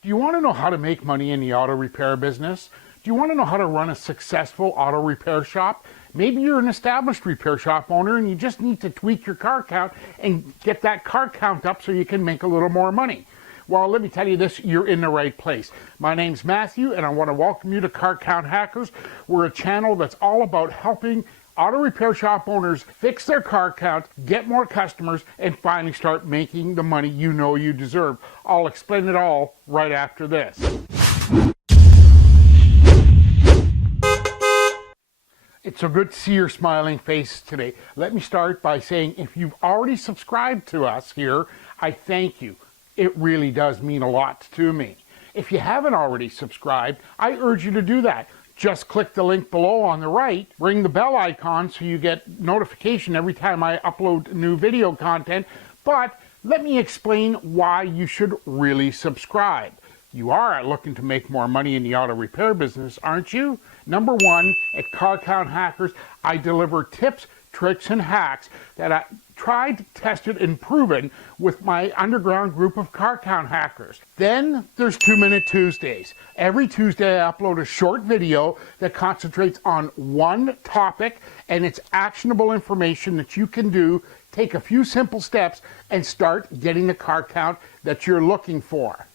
Do you want to know how to make money in the auto repair business? Do you want to know how to run a successful auto repair shop? Maybe you're an established repair shop owner and you just need to tweak your car count and get that car count up so you can make a little more money. Well, let me tell you this, you're in the right place. My name's Matthew and I want to welcome you to Car Count Hackers. We're a channel that's all about helping auto repair shop owners fix their car count, get more customers, and finally start making the money you know you deserve. I'll explain it all right after this. It's so good to see your smiling face today. Let me start by saying if you've already subscribed to us here, I thank you. It really does mean a lot to me. If you haven't already subscribed, I urge you to do that. Just click the link below on the right, ring the bell icon so you get notification every time I upload new video content. But let me explain why you should really subscribe. You are looking to make more money in the auto repair business, aren't you? Number one, at Car Count Hackers, I deliver tips, tricks, and hacks that I tried, tested, and proven with my underground group of car count hackers. Then there's 2 Minute Tuesdays. Every Tuesday I upload a short video that concentrates on one topic, and it's actionable information that you can do, take a few simple steps, and start getting the car count that you're looking for.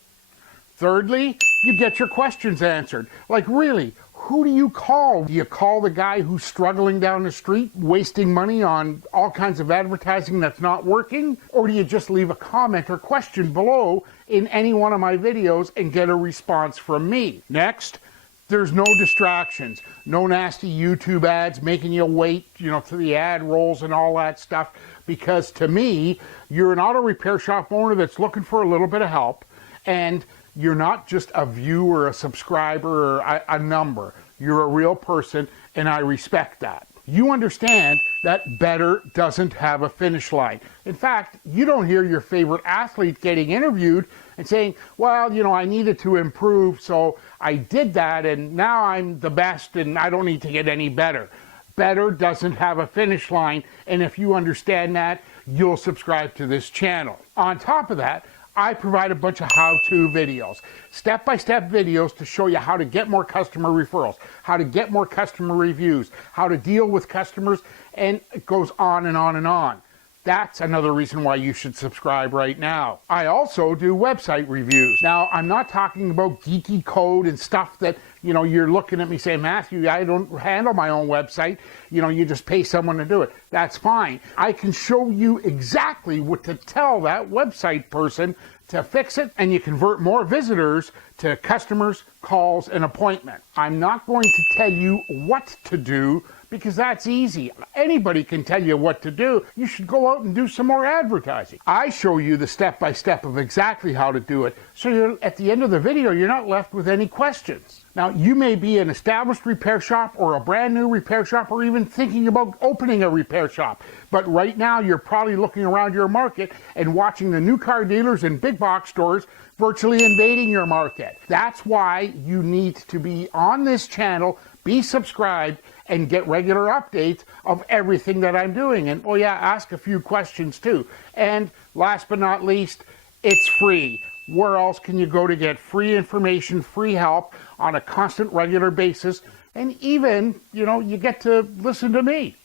Thirdly, you get your questions answered. Like, really, who do you call? Do you call the guy who's struggling down the street, wasting money on all kinds of advertising that's not working? Or do you just leave a comment or question below in any one of my videos and get a response from me? Next, there's no distractions, no nasty YouTube ads making you wait, to the ad rolls and all that stuff. Because to me, you're an auto repair shop owner that's looking for a little bit of help, and you're not just a viewer, a subscriber, or a number. You're a real person, and I respect that. You understand that better doesn't have a finish line. In fact, you don't hear your favorite athlete getting interviewed and saying, well, I needed to improve, so I did that, and now I'm the best, and I don't need to get any better. Better doesn't have a finish line, and if you understand that, you'll subscribe to this channel. On top of that, I provide a bunch of how-to videos, step-by-step videos to show you how to get more customer referrals, how to get more customer reviews, how to deal with customers, and it goes on and on and on. That's another reason why you should subscribe right now. I also do website reviews. Now, I'm not talking about geeky code and stuff that, you're looking at me saying, Matthew, I don't handle my own website. You just pay someone to do it. That's fine. I can show you exactly what to tell that website person to fix it, and you convert more visitors to customers, calls, and appointments. I'm not going to tell you what to do, because that's easy. Anybody can tell you what to do. You should go out and do some more advertising. I show you the step-by-step of exactly how to do it, so at the end of the video, you're not left with any questions. Now, you may be an established repair shop or a brand new repair shop or even thinking about opening a repair shop. But right now, you're probably looking around your market and watching the new car dealers and big box stores virtually invading your market. That's why you need to be on this channel, be subscribed, and get regular updates of everything that I'm doing. And oh yeah, ask a few questions too. And last but not least, it's free. Where else can you go to get free information, free help on a constant, regular basis? And even, you get to listen to me.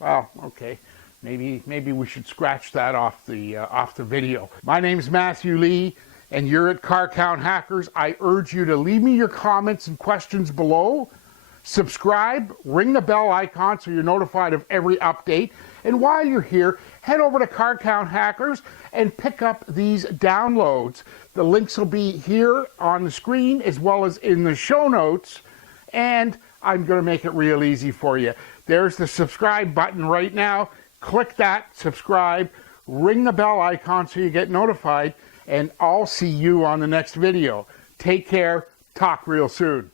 Well, okay, maybe we should scratch that off the video. My name's Matthew Lee, and you're at Car Count Hackers. I urge you to leave me your comments and questions below. Subscribe, ring the bell icon so you're notified of every update. And while you're here, head over to Car Count Hackers and pick up these downloads. The links will be here on the screen as well as in the show notes. And I'm going to make it real easy for you. There's the subscribe button right now. Click that, subscribe, ring the bell icon so you get notified. And I'll see you on the next video. Take care. Talk real soon.